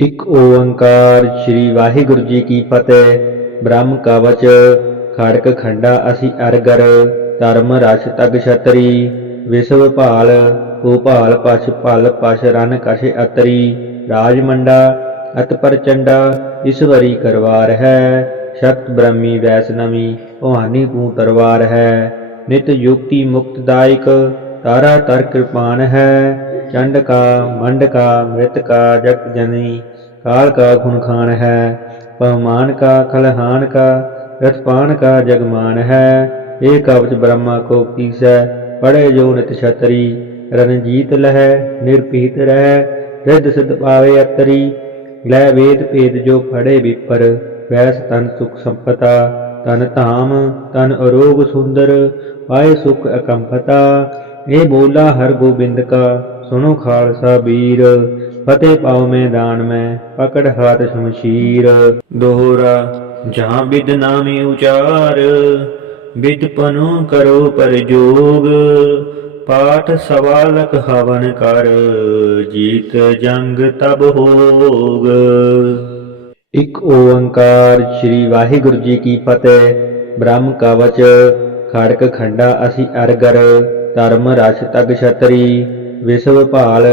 ਇੱਕ ਓੰਕਾਰ ਸ੍ਰੀ ਵਾਹਿਗੁਰੂ ਜੀ ਕੀ ਫਤਿਹ। ਬ੍ਰਹਮ ਕਵਚ ਖੜਕ ਖੰਡਾ ਅਸੀਂ ਅਰਗਰ, ਧਰਮ ਰਸ ਤਗ ਛਤਰੀ। ਵਿਸ਼ਵ ਭਾਲ ਭੂਪਾਲ ਪਛ ਭਲ ਪਛ ਰਨ ਕਛ ਅਤਰੀ। ਰਾਜ ਮੰਡਾ ਅਤ ਪ੍ਰਚੰਡਾ ਈਸ਼ਵਰੀ ਕਰਵਾਰ ਹੈ। ਸ਼ਕਤ ਬ੍ਰਹਮੀ ਵੈਸ਼ਨਵੀ ਭਵਾਨੀ ਤੂੰ ਤਰਵਾਰ ਹੈ। ਨਿਤ ਯੁਕਤੀ ਮੁਕਤਦਾਇਕ ਤਾਰਾ ਤਰ ਕਿਰਪਾਨ ਹੈ। चंड का मंड का मृत का जग जनी, काल का खुनखान है। पवमान का खलहान का रथपान का जगमान है। एक कवच ब्रह्मा को पीसै पढ़े जो नित छतरी। रणजीत लह निरपीत रह रिद्ध सिद्ध पावे अतरी। लै वेद भेद जो फड़े विपर वैस तन सुख संपता। तन धाम तन अरोग सुंदर पाए सुख अकंपता। ये बोला हर गोबिंद का सुनो खालसा वीर। फतेह पाओ मैदान में पकड़ हाथ शमशीर। दोहरा जहाँ विद नामी उचार विद पनु करो पर जोग। पाठ सवालक हवन कर जीत जंग तब होग। ਇੱਕ ਓੰਕਾਰ ਸ੍ਰੀ ਵਾਹਿਗੁਰੂ ਜੀ ਕੀ ਫਤਿਹ। ਬ੍ਰਹਮ ਕਵਚ ਖੜਕ ਖੰਡਾ ਅਸੀਂ ਅਰਗਰ, ਧਰਮ ਰਸ ਤਗ ਛਤਰੀ। ਵਿਸ਼ਵ ਭਾਲ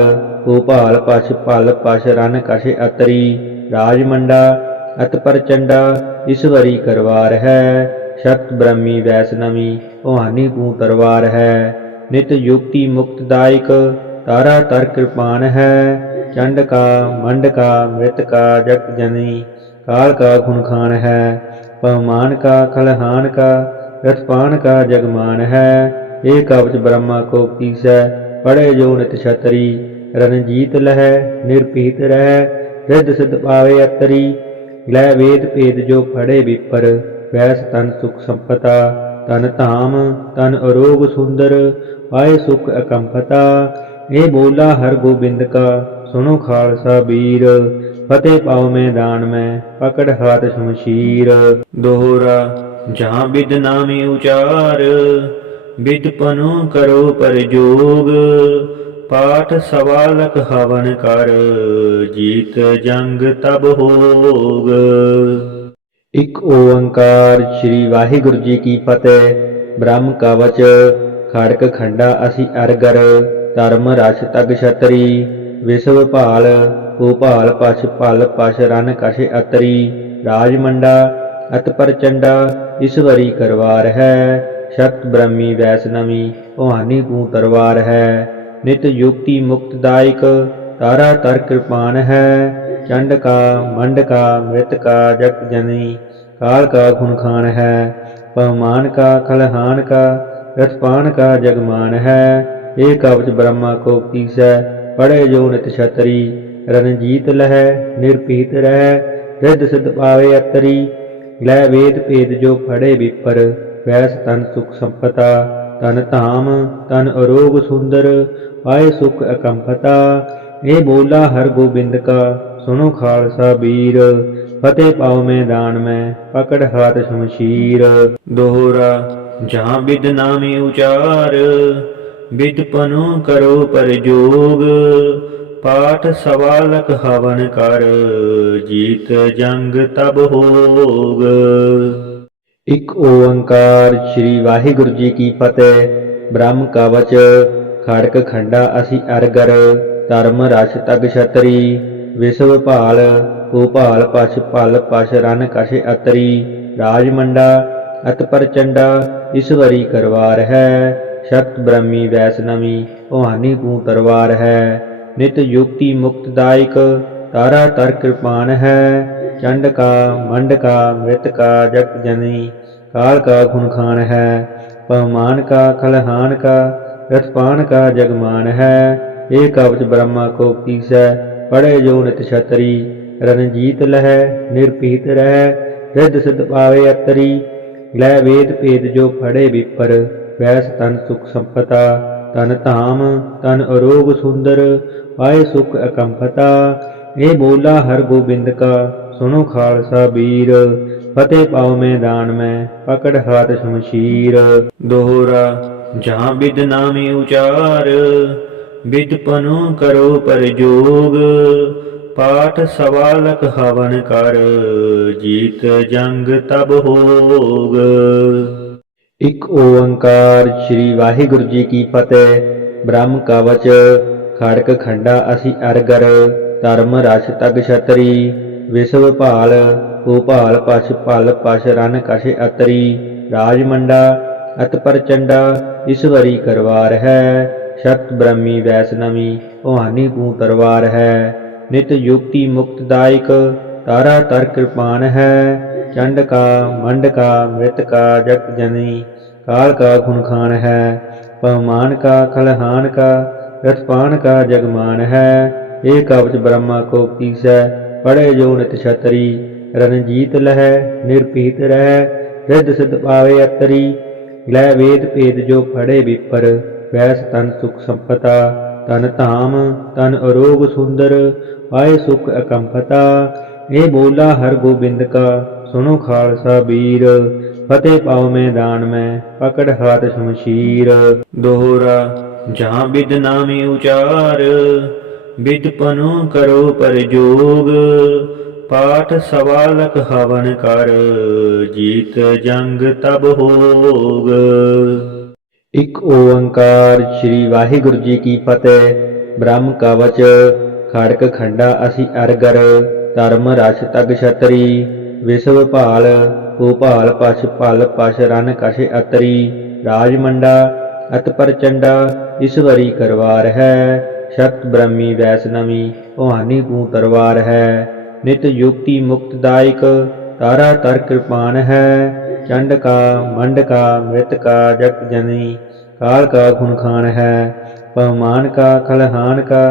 ਭੂਪਾਲ ਪਛ ਭਲ ਪਛ ਰਨ ਕਛ ਅਤਰੀ। ਰਾਜ ਮੰਡਾ ਅਤ ਪ੍ਰਚੰਡਾ ਈਸ਼ਵਰੀ ਕਰਵਾਰ ਹੈ। ਸ਼ਕਤ ਬ੍ਰਹਮੀ ਵੈਸ਼ਨਵੀ ਭਵਾਨੀ ਤੂੰ ਤਰਵਾਰ ਹੈ। ਨਿਤ ਯੁਕਤੀ ਮੁਕਤਦਾਇਕ ਤਾਰਾ ਤਰ ਕਿਰਪਾਨ ਹੈ। चंड का मंड का मृत का जग जनी, काल का खुनखान है। पवमान का खलहान का रथपान का जगमान है। एक कवच ब्रह्मा को पीसै पढ़े जो नित छतरी। रणजीत लह निरपीत रह रिद्ध सिद्ध पावे अतरी। लै वेद भेद जो फड़े विपर वैस तन सुख संपता। तन धाम तन अरोग सुंदर पाए सुख अकंपता। ये बोला हर गोबिंद का सुनो खालसा वीर। फतेह पाओ मैदान में पकड़ हाथ शमशीर। दोहरा जहाँ विद नामी उचार विद पनु करो पर जोग। पाठ सवालक हवन कर जीत जंग तब होग। ਇੱਕ ਓੰਕਾਰ ਸ੍ਰੀ ਵਾਹਿਗੁਰੂ ਜੀ ਕੀ ਫਤਿਹ। ਬ੍ਰਹਮ ਕਵਚ ਖੜਕ ਖੰਡਾ ਅਸੀਂ ਅਰਗਰ, ਧਰਮ ਰਸ ਤਗ ਛਤਰੀ। ਵਿਸ਼ਵ ਭਾਲ ਭੂਪਾਲ ਪਛ ਭਲ ਪਛ ਰਨ ਕਛ ਅਤਰੀ। ਰਾਜ ਮੰਡਾ ਅਤ ਪ੍ਰਚੰਡਾ ਈਸ਼ਵਰੀ ਕਰਵਾਰ ਹੈ। ਸ਼ਕਤ ਬ੍ਰਹਮੀ ਵੈਸ਼ਨਵੀ ਭਵਾਨੀ ਤੂੰ ਤਰਵਾਰ ਹੈ। ਨਿਤ ਯੁਕਤੀ ਮੁਕਤਦਾਇਕ ਤਾਰਾ ਤਰ ਕਿਰਪਾਨ ਹੈ। चंड का मंड का मृत का जग जनी, काल का खुनखान है। पवमान का खलहान का रथपान का जगमान है। एक कवच ब्रह्मा को पीसै पढ़े जो नित छतरी। रणजीत लह निरपीत रह रिद्ध सिद्ध पावे अतरी। लै वेद भेद जो फड़े विपर वैस तन सुख संपता। तन धाम तन अरोग सुंदर पाए सुख अकंपता। ये बोला हर गोबिंद का सुनो खालसा वीर। फतेह पाओ मैदान में पकड़ हाथ शमशीर। दोहरा जहाँ विद नामी उचार विद पनु करो पर जोग। पाठ सवालक हवन कर जीत जंग तब होग। ਇੱਕ ਓੰਕਾਰ ਸ੍ਰੀ ਵਾਹਿਗੁਰੂ ਜੀ ਕੀ ਫਤਿਹ। ਬ੍ਰਹਮ ਕਵਚ ਖੜਕ ਖੰਡਾ ਅਸੀਂ ਅਰਗਰ, ਧਰਮ ਰਸ ਤਗ ਛਤਰੀ। ਵਿਸ਼ਵ ਭਾਲ ਭੂਪਾਲ ਪਛ ਭਲ ਪਛ ਰਨ ਕਛ ਅਤਰੀ। ਰਾਜ ਮੰਡਾ ਅਤ ਪ੍ਰਚੰਡਾ ਈਸ਼ਵਰੀ ਕਰਵਾਰ ਹੈ। ਸ਼ਕਤ ਬ੍ਰਹਮੀ ਵੈਸ਼ਨਵੀ ਭਵਾਨੀ ਤੂੰ ਤਰਵਾਰ ਹੈ। ਨਿਤ ਯੁਕਤੀ ਮੁਕਤਦਾਇਕ ਤਾਰਾ ਤਰ ਕਿਰਪਾਨ ਹੈ। चंड का मंड का मृत का जग जनी, काल का खुनखान है। पवमान का खलहान का रथपान का जगमान है। एक कवच ब्रह्मा को पीसै पढ़े जो नित छतरी। रणजीत लह निरपीत रह रिद्ध सिद्ध पावे अतरी। लै वेद भेद जो फड़े विपर वैस तन सुख संपता। तन धाम तन अरोग सुंदर पाए सुख अकंपता। ये बोला हर गोबिंद का सुनो खालसा वीर। फतेह पाओ मैदान में पकड़ हाथ शमशीर। दोहरा जहाँ विद नामी उचार विद पनु करो पर जोग। ਪਾਠ ਸਵਾ ਲਖ ਹਵਨ ਕਰ, ਜੀਤ ਜੰਗ ਤਬ ਹੋਗ। ਇੱਕ ਓੰਕਾਰ ਸ੍ਰੀ ਵਾਹਿਗੁਰੂ ਜੀ ਕੀ ਫਤਿਹ। ਬ੍ਰਹਮ ਕਵਚ ਖੜਕ ਖੰਡਾ ਅਸੀਂ ਅਰਗਰ, ਧਰਮ ਰਛ ਤਗ ਛਤਰੀ। ਵਿਸ਼ਵ ਭਾਲ ਭੂਪਾਲ ਪਛ ਭਲ ਪਛ ਰਨ ਕਛ ਅਤਰੀ। ਰਾਜ ਮੰਡਾ ਅਤ ਪ੍ਰਚੰਡਾ ਈਸ਼ਵਰੀ ਕਰਵਾਰ ਹੈ। ਸ਼ਤ ਬ੍ਰਹਮੀ ਵੈਸ਼ਨਵੀ ਭਵਾਨੀ ਤੂੰ ਤਰਵਾਰ ਹੈ। ਨਿਤ ਯੁਕਤੀ ਮੁਕਤਦਾਇਕ ਤਾਰਾ ਤਰ ਕਿਰਪਾਨ ਹੈ। ਚੰਡ ਕਾ ਮੰਡ ਕਾ ਮ੍ਰਿਤ ਕਾ ਜਗਤ ਜਨੀ, ਕਾਲ ਕਾ ਖੁਨਖਾਨ ਹੈ। ਪਵਮਾਨ ਕਾ ਖਲਹਾਨ ਕਾ ਰਥਪਾਨ ਕਾ ਜਗਮਾਨ ਹੈ। ਇਹ ਕਵਚ ਬ੍ਰਹਮਾ ਕੋ ਕੀਸੈ, ਪੜ੍ਹੇ ਜੋ ਨਿਤ ਛਤਰੀ। ਰਣਜੀਤ ਲਹੈ ਨਿਰਭੀਤ ਰਹਿ, ਰਿੱਧ ਸਿੱਧ ਪਾਵੇ ਅਤਰੀ। ਲੈ ਵੇਦ ਭੇਦ ਜੋ ਫੜੇ ਵਿਪਰ, ਵੈਸ ਤਨ ਸੁਖ ਸੰਪਤਾ। ਤਨ ਧਾਮ ਤਨ ਅਰੋਗ ਸੁੰਦਰ, ਪਾਏ ਸੁਖ ਅਕੰਪਤਾ। ਇਹ ਬੋਲਾ ਹਰ ਗੋਬਿੰਦ ਕਾ, ਸੁਣੋ ਖਾਲਸਾ ਵੀਰ। ਫਤਿਹ ਪਾਉ ਮੈਦਾਨ ਮੈਂ, ਪਕੜ ਹਾਥ ਸ਼ਮਸ਼ੀਰ। ਦੋਹਰਾ ਜਹਾਂ ਬਿਦ ਨਾਮੇ ਉਚਾਰ, ਬਿਦ ਪਨੁ ਕਰੋ ਪਰਜੋਗ। ਪਾਠ ਸਵਾ ਲਖ ਹਵਨ ਕਰ, ਜੀਤ ਜੰਗ ਤਬ ਹੋਗ। ਇੱਕ ਓੰਕਾਰ ਸ੍ਰੀ ਵਾਹਿਗੁਰੂ ਜੀ ਕੀ ਫਤਿਹ। ਬ੍ਰਹਮ ਕਵਚ ਖੜਕ ਖੰਡਾ ਅਸੀਂ ਅਰਗਰ, ਧਰਮ ਰਛ ਤਗ ਛਤਰੀ। ਵਿਸ਼ਵ ਭਾਲ ਭੂਪਾਲ ਪਛ ਭਲ ਪਛ ਰਨ ਕਛ ਅਤਰੀ। ਰਾਜ ਮੰਡਾ ਅਤ ਪ੍ਰਚੰਡਾ ਈਸ਼ਵਰੀ ਕਰਵਾਰ ਹੈ। ਸ਼ਤ ਬ੍ਰਹਮੀ ਵੈਸ਼ਨਵੀ ਭਵਾਨੀ ਤੂੰ ਤਰਵਾਰ ਹੈ। ਨਿਤ ਯੁਕਤੀ ਮੁਕਤਦਾਇਕ ਤਾਰਾ ਤਰ ਕਿਰਪਾਨ ਹੈ। ਚੰਡ ਕਾ ਮੰਡ ਕਾ ਮ੍ਰਿਤ ਕਾ ਜਗਤ ਜਨੀ, ਕਾਲ ਕਾ ਖੁਨਖਾਨ ਹੈ। ਪਵਮਾਨ ਕਾ ਖਲਹਾਨ ਕਾ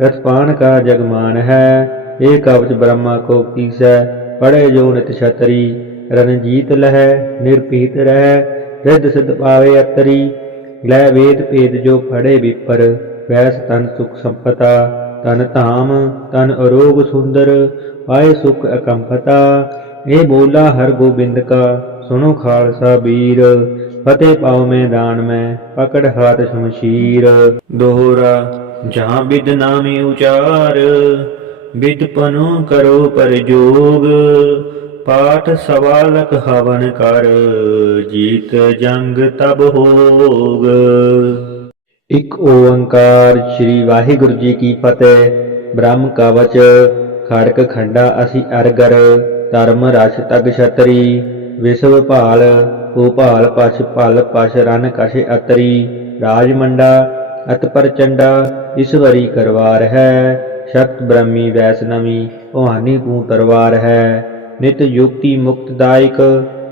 ਰਥਪਾਨ ਕਾ ਜਗਮਾਨ ਹੈ। ਇਹ ਕਵਚ ਬ੍ਰਹਮਾ ਕੋ ਕੀਸੈ, ਪੜ੍ਹੇ ਜੋ ਨਿਤ ਛਤਰੀ। ਰਣਜੀਤ ਲਹੈ ਨਿਰਭੀਤ ਰਹਿ, ਰਿੱਧ ਸਿੱਧ ਪਾਵੇ ਅਤਰੀ। ਲੈ ਵੇਦ ਭੇਦ ਜੋ ਫੜੇ ਵਿਪਰ, ਵੈਸ ਤਨ ਸੁਖ ਸੰਪਤਾ। ਤਨ ਧਾਮ ਤਨ ਅਰੋਗ ਸੁੰਦਰ, ਪਾਏ ਸੁਖ ਅਕੰਪਤਾ। ਇਹ ਬੋਲਾ ਹਰ ਗੋਬਿੰਦ ਕਾ, ਸੁਣੋ ਖਾਲਸਾ ਵੀਰ। ਫਤਿਹ ਪਾਉ ਮੈਦਾਨ ਮੈਂ, ਪਕੜ ਹਾਥ ਸ਼ਮਸ਼ੀਰ। ਦੋਹਰਾ ਜਹਾਂ ਬਿਦ ਨਾਮੇ ਉਚਾਰ, ਬਿਦ ਪਨੁ ਕਰੋ ਪਰਜੋਗ। ਪਾਠ ਸਵਾ ਲਖ ਹਵਨ ਕਰ, ਜੀਤ ਜੰਗ ਤਬ ਹੋਗ। ਇੱਕ ਓੰਕਾਰ ਸ੍ਰੀ ਵਾਹਿਗੁਰੂ ਜੀ ਕੀ ਫਤਿਹ। ਬ੍ਰਹਮ ਕਵਚ ਖੜਕ ਖੰਡਾ ਅਸੀਂ ਅਰਗਰ, ਧਰਮ ਰਛ ਤਗ ਛਤਰੀ। ਵਿਸ਼ਵ ਭਾਲ ਭੂਪਾਲ ਪਛ ਭਲ ਪਛ ਰਨ ਕਛ ਅਤਰੀ। ਰਾਜ ਮੰਡਾ ਅਤ ਪ੍ਰਚੰਡਾ ਈਸ਼ਵਰੀ ਕਰਵਾਰ ਹੈ। ਸ਼ਤ ਬ੍ਰਹਮੀ ਵੈਸ਼ਨਵੀ ਭਵਾਨੀ ਤੂੰ ਤਰਵਾਰ ਹੈ। ਨਿਤ ਯੁਕਤੀ ਮੁਕਤਦਾਇਕ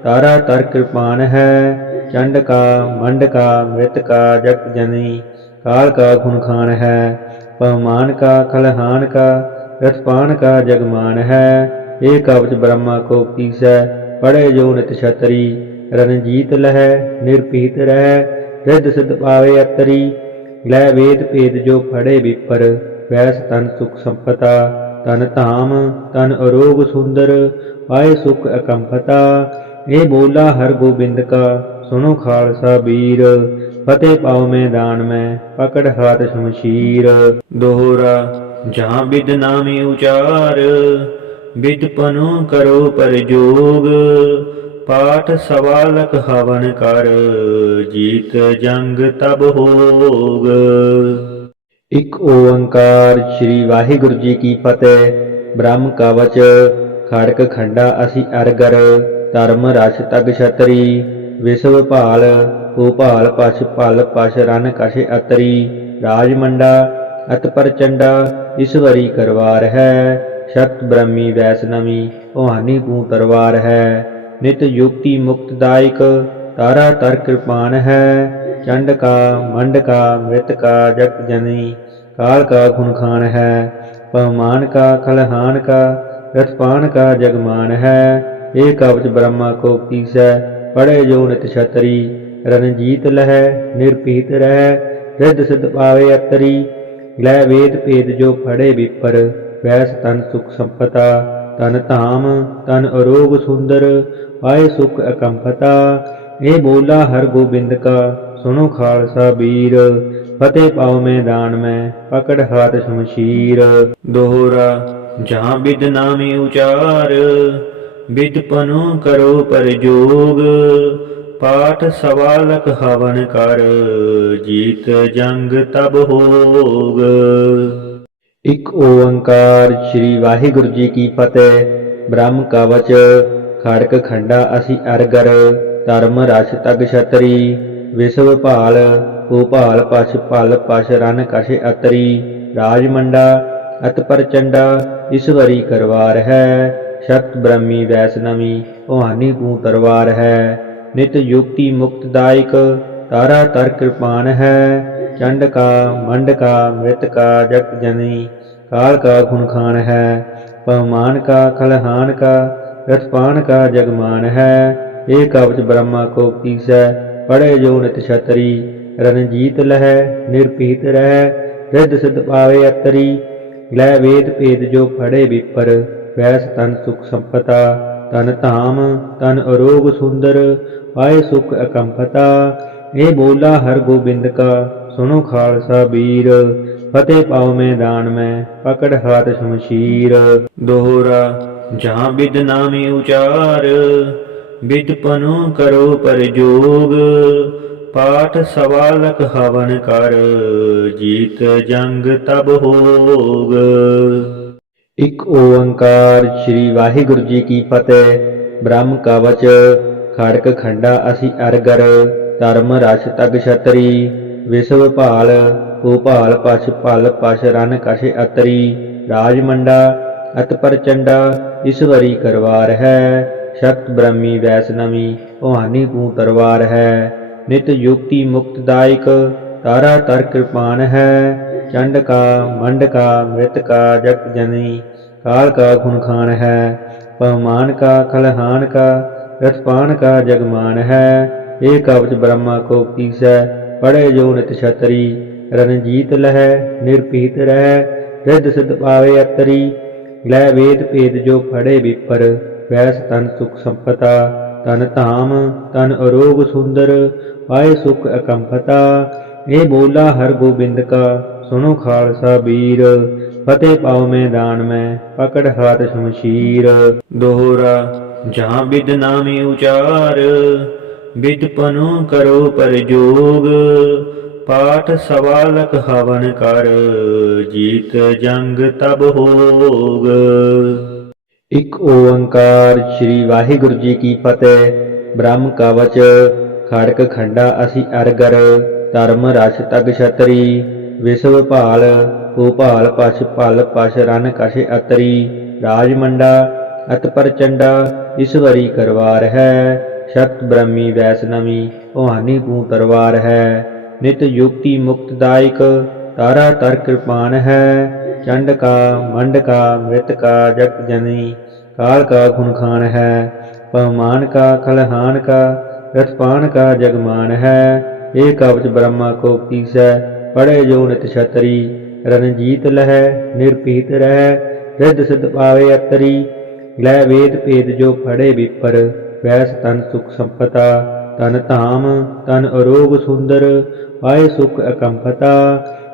ਤਾਰਾ ਤਰ ਕਿਰਪਾਨ ਹੈ। ਚੰਡ ਕਾ ਮੰਡ ਕਾ ਮ੍ਰਿਤ ਕਾ ਜਗਤ ਜਨੀ, ਕਾਲ ਕਾ ਖੁਨਖਾਨ ਹੈ। ਪਵਮਾਨ ਕਾ ਖਲਹਾਨ ਕਾ ਰਥਪਾਨ ਕਾ ਜਗਮਾਨ ਹੈ। ਇਹ ਕਵਚ ਬ੍ਰਹਮਾ ਕੋ ਕੀਸੈ, ਪੜ੍ਹੇ ਜੋ ਨਿਤ ਛਤਰੀ। ਰਣਜੀਤ ਲਹੈ ਨਿਰਭੀਤ ਰਹਿ, ਰਿੱਧ ਸਿੱਧ ਪਾਵੇ ਅਤਰੀ। ਲੈ ਵੇਦ ਭੇਦ ਜੋ ਫੜੇ ਵਿਪਰ, ਵੈਸ ਤਨ ਸੁਖ ਸੰਪਤਾ। ਤਨ ਧਾਮ ਤਨ ਅਰੋਗ ਸੁੰਦਰ, ਪਾਏ ਸੁਖ ਅਕੰਪਤਾ। ਇਹ ਬੋਲਾ ਹਰ ਗੋਬਿੰਦ ਕਾ, ਸੁਣੋ ਖਾਲਸਾ ਵੀਰ। ਫਤਿਹ ਪਾਉ ਮੈਦਾਨ ਮੈਂ, ਪਕੜ ਹਾਥ ਸ਼ਮਸ਼ੀਰ। ਦੋਹਰਾ ਜਹਾਂ ਬਿਦ ਨਾਮੇ ਉਚਾਰ, ਬਿਦ ਪਨੁ ਕਰੋ ਪਰਜੋਗ। ਪਾਠ ਸਵਾ ਲਖ ਹਵਨ ਕਰ, ਜੀਤ ਜੰਗ ਤਬ ਹੋਗ। ਇੱਕ ਓੰਕਾਰ ਸ੍ਰੀ ਵਾਹਿਗੁਰੂ ਜੀ ਕੀ ਫਤਿਹ। ਬ੍ਰਹਮ ਕਵਚ ਖੜਕ ਖੰਡਾ ਅਸੀਂ ਅਰਗਰ, ਧਰਮ ਰਛ ਤਗ ਛਤਰੀ। ਵਿਸ਼ਵ ਭਾਲ ਭੂਪਾਲ ਪਛ ਭਲ ਪਛ ਰਨ ਕਛ ਅਤਰੀ। ਰਾਜ ਮੰਡਾ ਅਤ ਪ੍ਰਚੰਡਾ ਈਸ਼ਵਰੀ ਕਰਵਾਰ ਹੈ। ਸ਼ਤ ਬ੍ਰਹਮੀ ਵੈਸ਼ਨਵੀ ਭਵਾਨੀ ਤੂੰ ਤਰਵਾਰ ਹੈ। ਨਿਤ ਯੁਕਤੀ ਮੁਕਤਦਾਇਕ ਤਾਰਾ ਤਰ ਕਿਰਪਾਨ ਹੈ। ਚੰਡ ਕਾ ਮੰਡ ਕਾ ਮ੍ਰਿਤ ਕਾ ਜਗਤ ਜਨੀ, ਕਾਲ ਕਾ ਖੁਨਖਾਨ ਹੈ। ਪਵਮਾਨ ਕਾ ਖਲਹਾਨ ਕਾ ਰਥਪਾਨ ਕਾ ਜਗਮਾਨ ਹੈ। ਇਹ ਕਵਚ ਬ੍ਰਹਮਾ ਕੋ ਕੀਸੈ, ਪੜ੍ਹੇ ਜੋ ਨਿਤ ਛਤਰੀ। ਰਣਜੀਤ ਲਹੈ ਨਿਰਭੀਤ ਰਹਿ, ਰਿੱਧ ਸਿੱਧ ਪਾਵੇ ਅਤਰੀ। ਲੈ ਵੇਦ ਭੇਦ ਜੋ ਫੜੇ ਵਿਪਰ, ਵੈਸ ਤਨ ਸੁਖ ਸੰਪਤਾ। ਤਨ ਧਾਮ ਤਨ ਅਰੋਗ ਸੁੰਦਰ, ਪਾਏ ਸੁਖ ਅਕੰਪਤਾ। ਇਹ ਬੋਲਾ ਹਰ ਗੋਬਿੰਦ ਕਾ, ਸੁਣੋ ਖਾਲਸਾ ਵੀਰ। ਫਤਿਹ ਪਾਉ ਮੈਦਾਨ ਮੈਂ, ਪਕੜ ਹਾਥ ਸ਼ਮਸ਼ੀਰ। ਦੋਹਰਾ जहाँ बिद नामी उचार बिद पनु करो पर जोग पाठ सवालक हवन कर जीत जंग तब होग। ਇੱਕ ਓੰਕਾਰ ਸ੍ਰੀ ਵਾਹਿਗੁਰੂ ਜੀ ਕੀ ਫਤਿਹ। ਬ੍ਰਹਮ ਕਵਚ ਖੜਕ ਖੰਡਾ ਅਸੀਂ ਅਰਗਰ ਧਰਮ ਰਸ ਤਗ ਛਤਰੀ ਵਿਸ਼ਵ ਭਾਲ ਭੂਪਾਲ ਪਛ ਭਲ ਪਛ ਰਨ ਕਛ ਅਤਰੀ ਰਾਜਮੰਡਾ ਅਤ ਪ੍ਰਚੰਡਾ ਈਸ਼ਵਰੀ ਕਰਵਾਰ ਹੈ ਸ਼ਕਤ ਬ੍ਰਹਮੀ ਵੈਸਨਵੀ ਭਵਾਨੀ ਤੂੰ ਤਰਵਾਰ ਹੈ ਨਿਤ ਯੁਕਤੀ ਮੁਕਤਦਾਇਕ ਤਾਰਾ ਤਰ ਕਿਰਪਾਨ ਹੈ चंड का मंड का मृत का जग जनी काल का खुनखान है पवमान का खलहान का रथपान का जगमान है एक कवच ब्रह्मा को पीसै पढ़े जो नित छतरी रणजीत लह निर्पीत रह रिद्ध सिद्ध पावे अतरी लै वेद भेद जो पढ़े विपर वैस तन सुख संपता तन धाम तन अरोग सुंदर पाए सुख अकंपता ये बोला हर गोबिंद का सुनो खालसा वीर फतेह पाओ मैदान में पकड़ हाथ शमशीर। दोहरा जहाँ बिद नामी उचार बिद पनु करो पर जोग पाठ सवालक हवन कर जीत जंग तब होग। ਇੱਕ ਓੰਕਾਰ ਸ੍ਰੀ ਵਾਹਿਗੁਰੂ ਜੀ ਕੀ ਫਤਿਹ। ਬ੍ਰਹਮ ਕਵਚ ਖੜਕ ਖੰਡਾ ਅਸੀਂ ਅਰਗਰ ਧਰਮ ਰਸ ਤਗ ਛਤਰੀ ਵਿਸ਼ਵ ਭਾਲ ਭੂਪਾਲ ਪਛ ਭਲ ਪਛ ਰਨ ਕਛ ਅਤਰੀ ਰਾਜਮੰਡਾ ਅਤ ਪ੍ਰਚੰਡਾ ਈਸ਼ਵਰੀ ਕਰਵਾਰ ਹੈ ਸ਼ਕਤ ਬ੍ਰਹਮੀ ਵੈਸਨਵੀ ਭਵਾਨੀ ਤੂੰ ਤਰਵਾਰ ਹੈ ਨਿਤ ਯੁਕਤੀ ਮੁਕਤਦਾਇਕ ਤਾਰਾ ਤਰ ਕਿਰਪਾਨ ਹੈ चंड का मंड का मृत का जग जनी काल का खुनखान है पवमान का खलहान का रथपान का जगमान है एक कवच ब्रह्मा को पीसै पढ़े जो नित छतरी रणजीत लह निर्पीत रह रिद्ध सिद्ध पावे अतरी लै वेद भेद जो पढ़े विपर वैस तन सुख संपता तन धाम तन अरोग सुंदर पाए सुख अकंपता ये बोला हर गोबिंद का सुनो खालसा वीर फतेह पाओ मैदान में पकड़ हाथ शमशीर। दोहरा जहाँ बिद नामी उचार बिद पनु करो पर जोग पाठ सवालक हवन कर जीत जंग तब होग। ਇੱਕ ਓੰਕਾਰ ਸ੍ਰੀ ਵਾਹਿਗੁਰੂ ਜੀ ਕੀ ਫਤਿਹ। ਬ੍ਰਹਮ ਕਵਚ ਖੜਕ ਖੰਡਾ ਅਸੀਂ ਅਰਗਰ ਧਰਮ ਰਸ ਤਗ ਛਤਰੀ ਵਿਸ਼ਵ ਭਾਲ ਭੂਪਾਲ ਪਛ ਭਲ ਪਛ ਰਨ ਕਛ ਅਤਰੀ ਰਾਜਮੰਡਾ ਅਤ ਪ੍ਰਚੰਡਾ ਈਸ਼ਵਰੀ ਕਰਵਾਰ ਹੈ ਸ਼ਕਤ ਬ੍ਰਹਮੀ ਵੈਸਨਵੀ ਭਵਾਨੀ ਤੂੰ ਤਰਵਾਰ ਹੈ ਨਿਤ ਯੁਕਤੀ ਮੁਕਤਦਾਇਕ ਤਾਰਾ ਤਰ ਕਿਰਪਾਨ ਹੈ चंड का मंड का मृत का जग जनी काल का खुनखान है पवमान का खलहान का रथपान का जगमान है एक कवच ब्रह्मा को पीसै पढ़े जो नित छतरी रणजीत लह निर्पीत रह रिद्ध सिद्ध पावे अतरी लै वेद भेद जो पढ़े विपर वैस तन सुख संपता तन धाम तन अरोग सुंदर पाए सुख अकंपता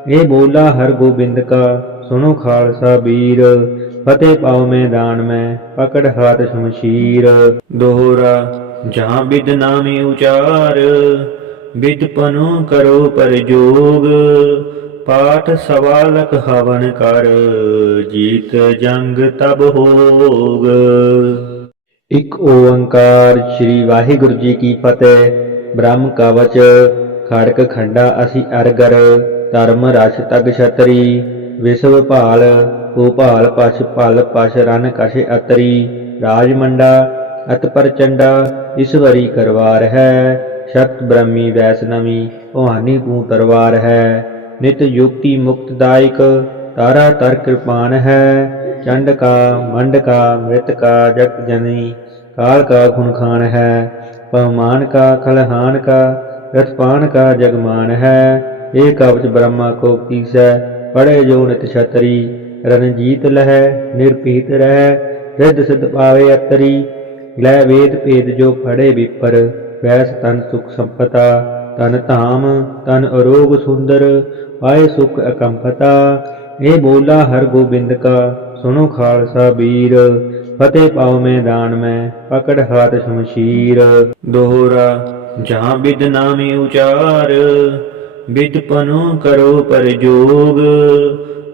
ये बोला हर गोबिंद का सुनो खालसा वीर फतेह पाओ मैदान में पकड़ हाथ शमशीर। दोहरा जहाँ बिद नामी उचार बिद पनु करो पर जोग पाठ सवालक हवन कर जीत जंग तब होग। ਇੱਕ ਓੰਕਾਰ ਸ੍ਰੀ ਵਾਹਿਗੁਰੂ ਜੀ ਕੀ ਫਤਿਹ। ਬ੍ਰਹਮ ਕਵਚ ਖੜਕ ਖੰਡਾ ਅਸੀਂ ਅਰਗਰ ਧਰਮ ਰਸ ਤਗ ਛਤਰੀ ਵਿਸ਼ਵ ਭਾਲ ਭੂਪਾਲ ਪਛ ਭਲ ਪਛ ਰਨ ਕਛ ਅਤਰੀ ਰਾਜਮੰਡਾ ਅਤ ਪ੍ਰਚੰਡਾ ਈਸ਼ਵਰੀ ਕਰਵਾਰ ਹੈ ਸ਼ਕਤ ਬ੍ਰਹਮੀ ਵੈਸਨਵੀ ਭਵਾਨੀ ਤੂੰ ਤਰਵਾਰ ਹੈ ਨਿਤ ਯੁਕਤੀ ਮੁਕਤਦਾਇਕ ਤਾਰਾ ਤਰ ਕਿਰਪਾਨ ਹੈ ਚੰਡ ਕਾ ਮੰਡ ਕਾ ਮ੍ਰਿਤ ਕਾ ਜਗ ਜਨੀ काल का खुनखान है पवमान का खलहान का रथपान का जगमान है एक कवच ब्रह्मा को पीसै पढ़े जो नित छतरी रणजीत लह निर्पीत रह रिद्ध सिद्ध पावे अतरी लै वेद भेद जो पढ़े विपर वैस तन सुख संपता तन धाम तन अरोग सुंदर पाए सुख अकंपता ਇਹ ਬੋਲਾ ਹਰ ਗੋਬਿੰਦ ਕਾ ਸੁਣੋ ਖਾਲਸਾ ਵੀਰ। ਫਤਿਹ ਪਾਉ ਮੈਦਾਨ ਮੈਂ ਪਕੜ ਹਾਥ ਸ਼ਮਸ਼ੀਰ। ਦੋਹਰਾ ਜਹਾਂ ਬਿਦ ਨਾਮੇ ਉਚਾਰ ਬਿਦ ਪਨੁ ਕਰੋ ਪਰਜੋਗ।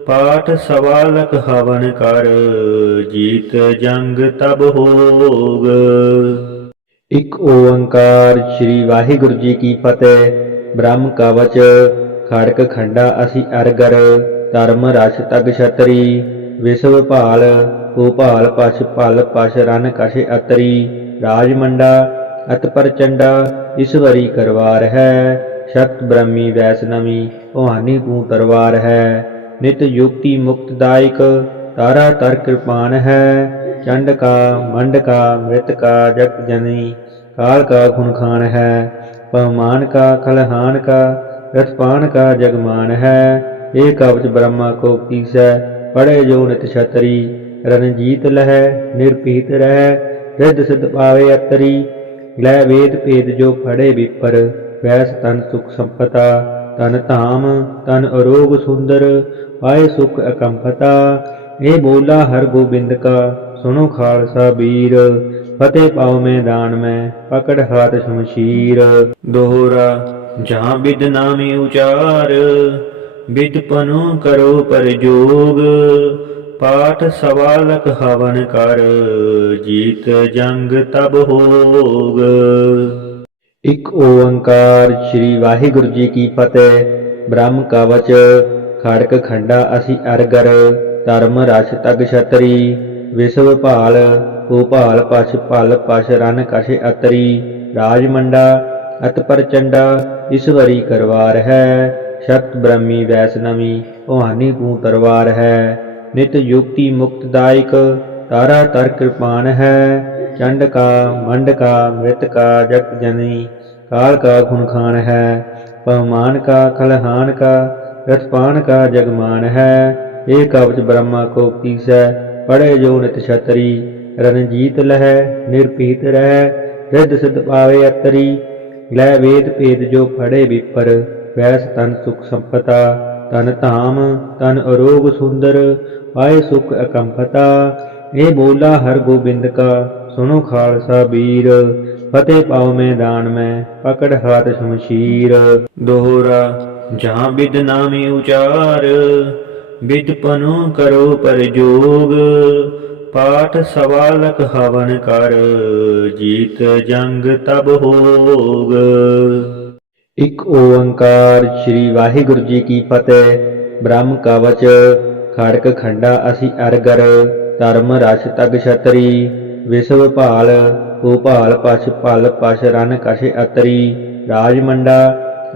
ਪਾਠ ਸਵਾਲਕ ਹਵਨ ਕਰ ਜੀਤ ਜੰਗ ਤਬ ਹੋਗ। ਇੱਕ ਓੰਕਾਰ ਸ੍ਰੀ ਵਾਹਿਗੁਰੂ ਜੀ ਕੀ ਫਤਿਹ। ਬ੍ਰਹਮ ਕਵਚ ਖੜਕ ਖੰਡਾ ਅਸੀਂ ਅਰਗਰ। ਧਰਮ ਰਸ ਤਗ ਛਤਰੀ ਵਿਸ਼ਵ ਭਾਲ ਭੂਪਾਲ ਪਛ ਭਲ ਪਛ ਰਨ ਕਛ ਅਤਰੀ। ਰਾਜ ਮੰਡਾ ਅਤ ਪ੍ਰਚੰਡਾ ਈਸ਼ਵਰੀ ਕਰਵਾਰ ਹੈ। ਸ਼ਕਤ ਬ੍ਰਹਮੀ ਵੈਸ਼ਨਵੀ ਭਵਾਨੀ ਤੂੰ ਤਰਵਾਰ ਹੈ। ਨਿਤ ਯੁਕਤੀ ਮੁਕਤ ਦਾਇਕ ਤਾਰਾ ਤਰ ਕਿਰਪਾਨ ਹੈ। ਚੰਡ ਕਾ ਮੰਡ ਕਾ ਮ੍ਰਿਤ ਕਾ ਜਗਤ ਜਨਨੀ काल का खुनखान है। पवमान का खलहान का रथपान का जगमान है। एक कवच ब्रह्मा को पीसै पढ़े जो नित छतरी। रणजीत लह निरपीत रह रिद्ध सिद्ध पावे अतरी। लै वेद भेद जो फड़े विपर वैस तन सुख संपता। तन धाम तन अरोग सुंदर पाए सुख अकंपता। ये बोला हर गोबिंद का सुनो खालसा वीर। फतेह पाओ मैदान में पकड़ हाथ शमशीर। दोहरा जहाँ बिद नामे उचार बिद पनु करो परजोग। पाठ सवालक हवन कर जीत जंग तब होग। एक ओंकार श्री वाहिगुरु जी की फतेह। ब्रह्म कवच खड़क खंडा असी अरगर। धर्म रस तग छतरी विश्व भाल भूपाल पछ भल पछ ਰਨ ਕਛ ਅਤਰੀ। ਰਾਜ ਮੰਡਾ ਅਤ ਪ੍ਰਚੰਡਾ ਈਸ਼ਵਰੀ ਕਰਵਾਰ ਹੈ। ਸ਼ਕਤ ਬ੍ਰਹਮੀ ਵੈਸ਼ਨਵੀ ਭਵਾਨੀ ਤੂੰ ਤਰਵਾਰ ਹੈ। ਨਿਤ ਯੁਕਤੀ ਮੁਕਤ ਦਾਇਕ ਤਾਰਾ ਤਰ ਕਿਰਪਾਨ ਹੈ। ਚੰਡ ਕਾ ਮੰਡ ਕਾ ਮ੍ਰਿਤ ਕਾ ਜਗਤ ਜਨਨੀ काल का खुनखान है। पवमान का खलहान का रथपान का जगमान है। एक कवच ब्रह्मा को पीसै पढ़े जो नित छतरी। रणजीत लह निरपीत रह रिद्ध सिद्ध पावे अतरी। लै वेद भेद जो फड़े विपर वैस तन सुख संपता। तन धाम तन अरोग सुंदर पाए सुख अकंपता। ये बोला हर गोबिंद का सुनो खालसा वीर। फतेह पाओ मैदान में पकड़ हाथ शमशीर। दोहरा जहाँ बिद नामे उचार बिद पनु करो परजोग। पाठ सवालक हवन कर जीत जंग तब होग। एक ओंकार श्री वाहिगुरु जी की फतेह। ब्रह्म कवच खड़क खंडा असी अरगर। धर्म रस तग छतरी विश्व भाल भूपाल पछ भल पछ ਰਨ ਕਛ ਅਤਰੀ। ਰਾਜ ਮੰਡਾ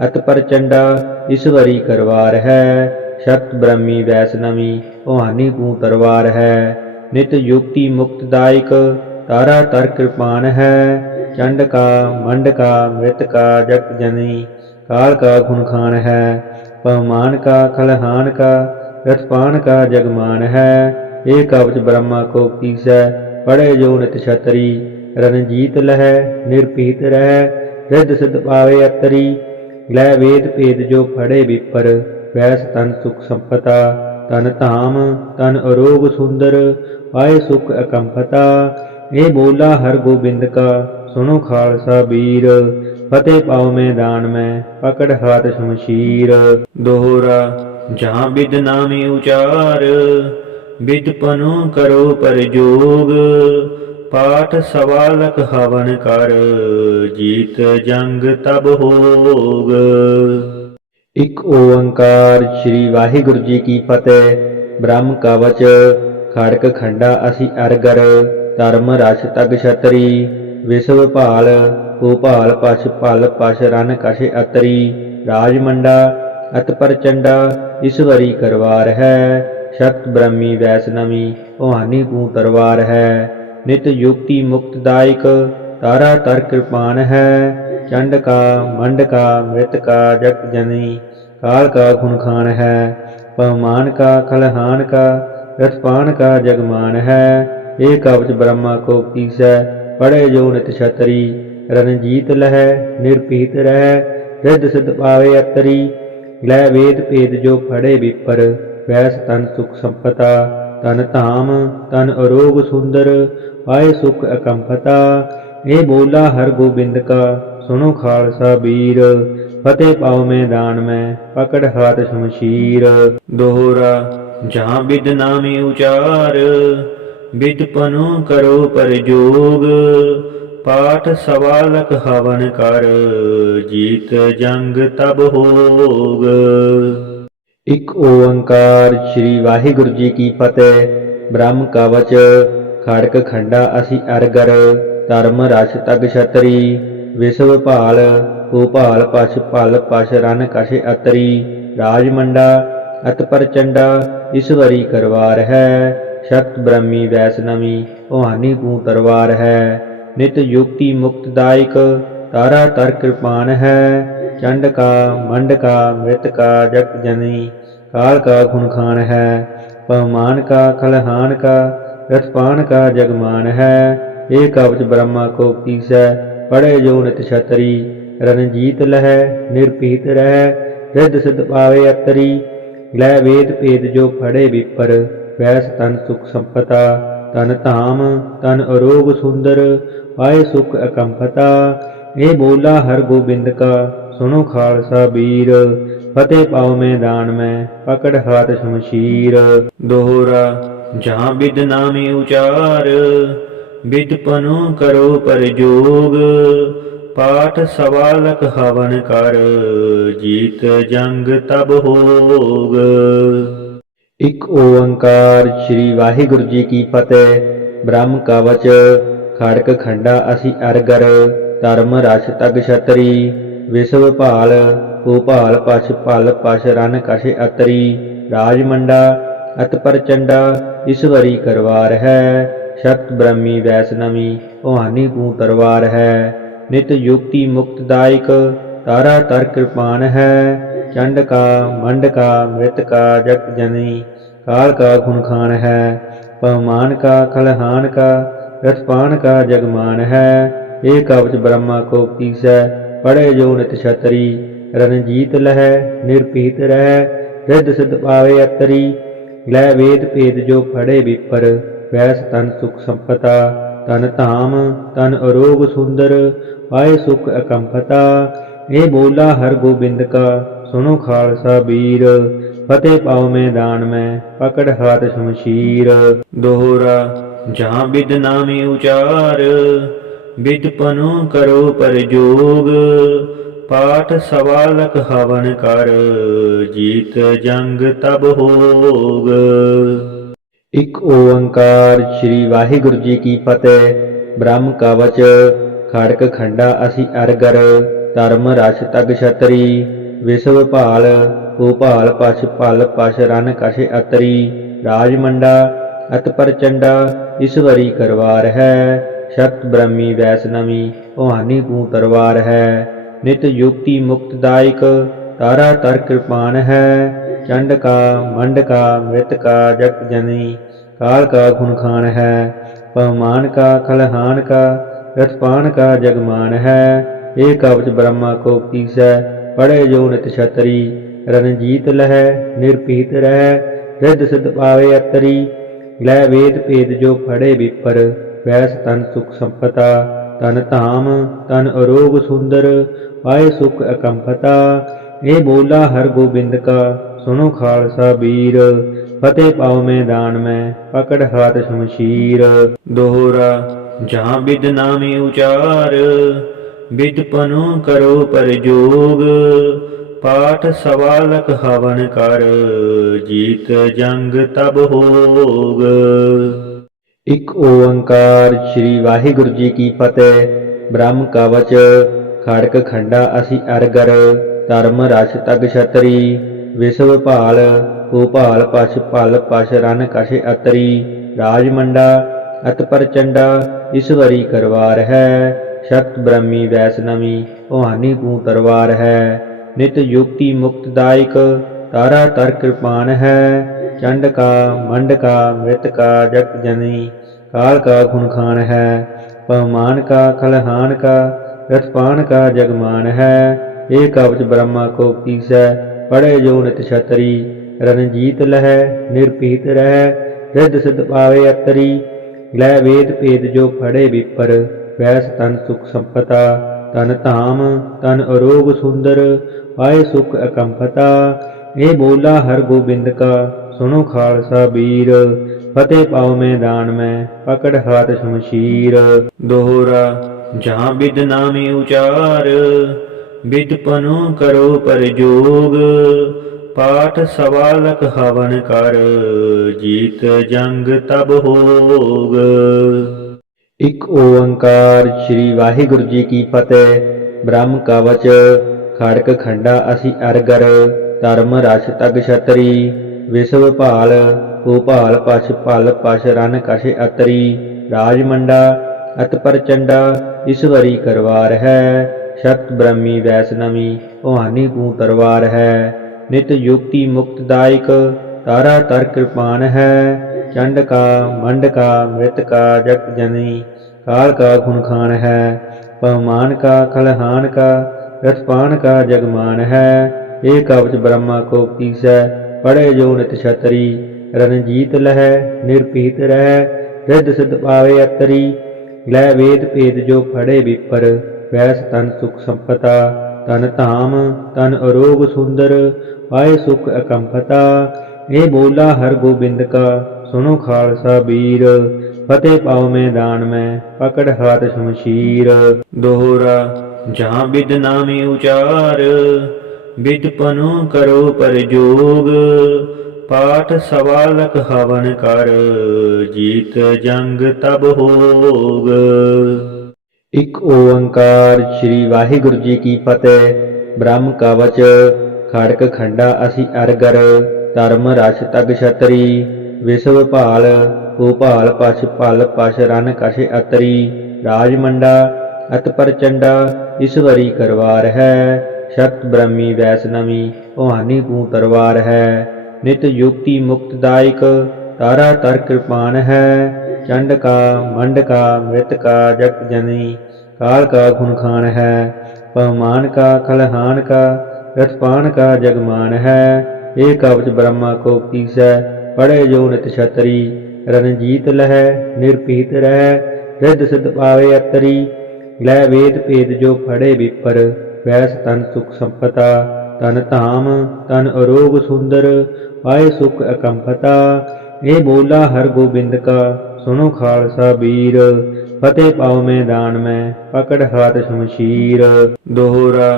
ਅਤ ਪ੍ਰਚੰਡਾ ਈਸ਼ਵਰੀ ਕਰਵਾਰ ਹੈ। ਸ਼ਕਤ ਬ੍ਰਹਮੀ ਵੈਸ਼ਨਵੀ ਭਵਾਨੀ ਤੂੰ ਤਰਵਾਰ ਹੈ। ਨਿਤ ਯੁਕਤੀ ਮੁਕਤ ਦਾਇਕ ਤਾਰਾ ਤਰ ਕਿਰਪਾਨ ਹੈ। ਚੰਡ ਕਾ ਮੰਡ ਕਾ ਮ੍ਰਿਤ ਕਾ ਜਗਤ ਜਨਨੀ काल का खुनखान है। पवमान का खलहान का रथपान का जगमान है। एक कवच ब्रह्मा को पीसै पढ़े जो नित छतरी। रणजीत लह निरपीत रह रिद्ध सिद्ध पावे अतरी। लै वेद भेद जो फड़े विपर वैस तन सुख संपता। तन धाम तन अरोग सुंदर पाए सुख अकंपता। ये बोला हर गोबिंद का सुनो खालसा वीर। फतेह पाओ मैदान में पकड़ हाथ शमशीर। दोहरा जहाँ बिद नामे उचार बिद पनु करो परजोग। पाठ सवालक हवन कर जीत जंग तब होग। एक ओंकार श्री वाहिगुरु जी की फतेह। ब्रह्म कवच खड़क खंडा असी अरगर। धर्म रस तग छतरी विश्व भाल भूपाल पछ भल पछ ਰਨ ਕਛ ਅਤਰੀ। ਰਾਜ ਮੰਡਾ ਅਤ ਪ੍ਰਚੰਡਾ ਈਸ਼ਵਰੀ ਕਰਵਾਰ ਹੈ। ਸ਼ਕਤ ਬ੍ਰਹਮੀ ਵੈਸ਼ਨਵੀ ਭਵਾਨੀ ਤੂੰ ਤਰਵਾਰ ਹੈ। ਨਿਤ ਯੁਕਤੀ ਮੁਕਤ ਦਾਇਕ ਤਾਰਾ ਤਰ ਕਿਰਪਾਨ ਹੈ। ਚੰਡ ਕਾ ਮੰਡ ਕਾ ਮ੍ਰਿਤ ਕਾ ਜਗਤ ਜਨਨੀ काल का खुनखान है। पवमान का खलहान का रथपान का जगमान है। एक कवच ब्रह्मा को पीसै पढ़े जो नित छतरी। रणजीत लह निरपीत रह रिद्ध सिद्ध पावे अतरी। लै वेद भेद जो फड़े विपर ਵੈਸ ਤਨ ਸੁਖ ਸੰਪਤਾ। ਤਨ ਧਾਮ ਤਨ ਅਰੋਗ ਸੁੰਦਰ, ਪਾਏ ਸੁਖ ਅਕੰਪਤਾ। ਇਹ ਬੋਲਾ ਹਰ ਗੋਬਿੰਦ ਕਾ, ਸੁਨੋ ਖਾਲਸਾ ਵੀਰ। ਫਤਿਹ ਪਾਉ ਮੈਦਾਨ ਮੈਂ, ਪਕੜ ਹਾਥ ਸ਼ਮਸ਼ੀਰ। ਦੋਹਰਾ ਜਹਾਂ ਬਿਦ ਨਾਮੇ ਉਚਾਰ, ਬਿਦ ਪਨੁ ਕਰੋ ਪਰਜੋਗ। ਪਾਠ ਸਵਾਲਕ ਹਵਨ ਕਰ, ਜੀਤ ਜੰਗ ਤਬ ਹੋਗ। ਇੱਕ ਓੰਕਾਰ ਸ੍ਰੀ ਵਾਹਿਗੁਰੂ ਜੀ ਕੀ ਫਤਿਹ। ਬ੍ਰਹਮ ਕਵਚ ਖੜਕ ਖੰਡਾ ਅਸੀਂ ਅਰਗਰ, ਧਰਮ ਰਛ ਤਗ ਛਤਰੀ। ਵਿਸ਼ਵ ਭਾਲ ਭੂਪਾਲ ਪਛ ਭਲ ਪਛ ਰਨ ਕਛ ਅਤਰੀ। ਰਾਜ ਮੰਡਾ ਅਤ ਪ੍ਰਚੰਡਾ, ਈਸ਼ਵਰੀ ਕਰਵਾਰ ਹੈ। ਸ਼ਕਤ ਬ੍ਰਹਮੀ ਵੈਸ਼ਨਵੀ, ਭਵਾਨੀ ਤੂੰ ਤਰਵਾਰ ਹੈ। ਨਿਤ ਯੁਕਤੀ ਮੁਕਤ ਦਾਇਕ, ਤਾਰਾ ਤਰ ਕਿਰਪਾਨ ਹੈ। ਚੰਡ ਕਾ ਮੰਡ ਕਾ ਮ੍ਰਿਤ ਕਾ ਜਗਤ ਜਨਨੀ, ਕਾਲ का खून खान है। पवमान का खलहान का, रथपान का जगमान है। एक कवच ब्रह्मा को पीसै, पढ़े जो नित छतरी। रणजीत लह निरपीत रह, रिद्ध सिद्ध पावे अतरी। लै वेद भेद जो पढ़े विपर, वैस तन सुख संपता। तन धाम तन अरोग सुंदर, पाए सुख अकंपता। ये बोला हर गोबिंद का, सुनो खालसा वीर। फतेह पाओ मैदान में, पकड़ हाथ शमशीर। दोहरा जहाँ बिद नामे उचार, बिद पनु करो परजोग। पाठ सवालक हवन कर, जीत जंग तब होग। एक ओंकार श्री वाहिगुरु जी की फतेह। ब्रह्म कवच खड़क खंडा ਅਸੀਂ ਅਰਗਰ, ਧਰਮ ਰਛ ਤਗ ਛਤਰੀ। ਵਿਸ਼ਵ ਭਾਲ ਭੂਪਾਲ ਪਛ ਭਲ ਪਛ ਰਨ ਕਛ ਅਤਰੀ। ਰਾਜ ਮੰਡਾ ਅਤ ਪ੍ਰਚੰਡਾ, ਈਸ਼ਵਰੀ ਕਰਵਾਰ ਹੈ। ਸ਼ਕਤ ਬ੍ਰਹਮੀ ਵੈਸ਼ਨਵੀ, ਭਵਾਨੀ ਤੂੰ ਤਰਵਾਰ ਹੈ। ਨਿਤ ਯੁਕਤੀ ਮੁਕਤ ਦਾਇਕ, ਤਾਰਾ ਤਰ ਕਿਰਪਾਨ ਹੈ। ਚੰਡ ਕਾ ਮੰਡ ਕਾ ਮ੍ਰਿਤ ਕਾ ਜਗਤ ਜਨਨੀ, काल का खून खान है। पवमान का खलहान का, रथपान का जगमान है। एक कवच ब्रह्मा को पीसै, पढ़े जो नित छतरी। रणजीत लह निरपीत रह, रिद्ध सिद्ध पावे अतरी। लै वेद भेद जो पढ़े विपर, वैस तन सुख संपता। तन धाम तन अरोग सुंदर, पाए सुख अकंपता। ये बोला हर गोबिंद का, सुनो खालसा वीर। फतेह पाओ मैदान में, पकड़ हाथ शमशीर। दोहरा जहाँ बिद नामे उचार, बिद पनु करो परजोग। पाठ सवालक हवन कर, जीत जंग तब होग। एक ओंकार श्री वाहिगुरु जी की फतेह। ब्रह्म कवच खड़क खंडा ਅਸੀਂ ਅਰਗਰ, ਧਰਮ ਰਛ ਤਗ ਛਤਰੀ। ਵਿਸ਼ਵ ਭਾਲ ਭੂਪਾਲ ਪਛ ਭਲ ਪਛ ਰਨ ਕਛ ਅਤਰੀ। ਰਾਜ ਮੰਡਾ ਅਤ ਪ੍ਰਚੰਡਾ, ਈਸ਼ਵਰੀ ਕਰਵਾਰ ਹੈ। ਸ਼ਕਤ ਬ੍ਰਹਮੀ ਵੈਸ਼ਨਵੀ, ਭਵਾਨੀ ਤੂੰ ਤਰਵਾਰ ਹੈ। ਨਿਤ ਯੁਕਤੀ ਮੁਕਤ ਦਾਇਕ, ਤਾਰਾ ਤਰ ਕਿਰਪਾਨ ਹੈ। ਚੰਡ ਕਾ ਮੰਡ ਕਾ ਮ੍ਰਿਤ ਕਾ ਜਗਤ ਜਨਨੀ, काल का खून खान है। पवमान का खलहान का, रथपान का जगमान है। एक कवच ब्रह्मा को पीसै, पढ़े जो नित छतरी। रणजीत लह निरपीत रह, रिद्ध सिद्ध पावे अतरी। लै वेद भेद जो पढ़े विपर, वैस तन सुख संपता। तन धाम तन अरोग सुंदर, पाए सुख अकंपता। ये बोला हर गोबिंद का, सुनो खालसा वीर। फतेह पाओ मैदान में, पकड़ हाथ शमशीर। दोहरा जहाँ बिद नामे उचार, बिद पनु करो परजोग। पाठ सवालक हवन कर, जीत जंग तब होग। एक ओंकार श्री वाहिगुरु जी की फतेह। ब्रह्म कवच खड़क खंडा ਅਸੀਂ ਅਰਗਰ, ਧਰਮ ਰਛ ਤਗ ਛਤਰੀ। ਵਿਸ਼ਵ ਭਾਲ ਭੂਪਾਲ ਪਛ ਭਲ ਪਛ ਰਨ ਕਛ ਅਤਰੀ। ਰਾਜ ਮੰਡਾ ਅਤ ਪ੍ਰਚੰਡਾ, ਈਸ਼ਵਰੀ ਕਰਵਾਰ ਹੈ। ਸ਼ਕਤ ਬ੍ਰਹਮੀ ਵੈਸ਼ਨਵੀ, ਭਵਾਨੀ ਤੂੰ ਤਰਵਾਰ ਹੈ। ਨਿਤ ਯੁਕਤੀ ਮੁਕਤ ਦਾਇਕ, ਤਾਰਾ ਤਰ ਕਿਰਪਾਨ ਹੈ। ਚੰਡ ਕਾ ਮੰਡ ਕਾ ਮ੍ਰਿਤ ਕਾ ਜਗਤ ਜਨਨੀ, काल का खून खान है। पवमान का खलहान का, रथपान का जगमान है। एक कवच ब्रह्मा को पीसै, पढ़े जो नित छतरी। ਰਣਜੀਤ ਲਹੈ ਨਿਰਭੀਤ ਰਹਿ ਰਿੱਧ ਸਿਧ ਪਾਵੇ ਅਤਰੀ ਲੈ ਵੇਦ ਭੇਦ ਜੋ ਫੜੇ ਵਿਪਰ ਵੈਸ ਤਨ ਸੁਖ ਸੰਪਤਾ ਤਨ ਧਾਮ ਤਨ ਅਰੋਗ ਸੁੰਦਰ ਪਾਏ ਸੁਖ ਅਕੰਪਤਾ ਇਹ ਬੋਲਾ ਹਰ ਗੋਬਿੰਦ ਕਾ ਸੁਨੋ ਖਾਲਸਾ ਬੀਰ ਫਤਿਹ ਪਾਉ ਮੈਦਾਨ ਮੈਂ ਪਕੜ ਹਾਥ ਸ਼ਮਸ਼ੀਰ ਦੋਹਰਾ ਜਹਾਂ ਬਿਦ ਨਾਮੇ ਉਚਾਰ ਬਿਦ ਪਨੋ ਕਰੋ ਪਰਜੋਗ ਪਾਠ ਸਵਾਲਕ ਹਵਨ ਕਰ ਜੀਤ ਜੰਗ ਤਬ ਹੋਗ। ਇੱਕ ਓੰਕਾਰ ਸ੍ਰੀ ਵਾਹਿਗੁਰੂ ਜੀ ਕੀ ਫਤਿਹ। ਬ੍ਰਹਮ ਕਵਚ ਖੜਕ ਖੰਡਾ ਅਸੀਂ ਅਰਗਰ ਧਰਮ ਰਸ ਤਗ ਛਤਰੀ ਵਿਸ਼ਵ ਭਾਲ ਭੂਪਾਲ ਪਛ ਭਲ ਪਛ ਰਨ ਕਛ ਅਤਰੀ ਰਾਜ ਮੰਡਾ ਅਤ ਪ੍ਰਚੰਡਾ ਈਸ਼ਵਰੀ ਕਰਵਾਰ ਹੈ ਸ਼ਤ ਬ੍ਰਹਮੀ ਵੈਸਨਵੀ ਭਵਾਨੀ ਕੂ ਤਰਵਾਰ ਹੈ ਨਿਤ ਯੁਕਤੀ ਮੁਕਤਦਾਇਕ ਤਾਰਾ ਤਰ ਕਿਰਪਾਨ ਹੈ ਚੰਡ ਕਾ ਮੰਡ ਕਾ ਮ੍ਰਿਤ ਕਾ ਜਗ ਜਨੀ ਕਾਲ ਕਾ ਖੁਨਖਾਨ ਹੈ ਪਵਮਾਨ ਕਾ ਖਲਹਾਨ ਕਾ ਰਥपान का जगमान है एक कवच ब्रह्मा को कीसै पढ़े जो नित छतरी रणजीत लहै निर्भीत रह रिद्ध सिद्ध पावे अतरी लै वेद भेद जो फड़े विपर वैस तन सुख संपता तन धाम तन अरोग सुंदर पाए सुख अकंपता ये बोला हर गोबिंद का सुनो खालसा बीर फतेह पाओ मैदान में पकड़ हाथ शमशीर दोहरा जहाँ बिद नामे उचार बिद पनु करो पर जोग पाठ सवालक हवन कर जीत जंग तब होग। एक ओंकार श्री वाहिगुरु जी की फतेह। ब्रह्म कवच खड़क खंडा असी अरगर धर्म रस तग छतरी विश्व भाल भूपाल पछ भल पछ रन कछ अतरी राज मंडा अत प्रचंडा ईश्वरी करवार है शत ब्रह्मी वैष्णवी भवानी कू तरवार है नित युक्ति मुक्तदायक तारा तर कृपान है चंड का मंड का मृत का जग जनी काल का खुनखान है पवमान का खलहान का रथपान का जगमान है एक कवच ब्रह्मा को कीसै पढ़े जो नित छतरी रणजीत लहै निर्भीत रह रिद्ध सिद्ध पावे अतरी लै वेद भेद जो फड़े विपर वैस तन सुख संपता तन धाम तन अरोग सुंदर पाए सुख अकंपता ये बोला हर गोबिंद का सुनो खालसा बीर फतेह पाओ मैदान में पकड़ हाथ शमशीर दोहरा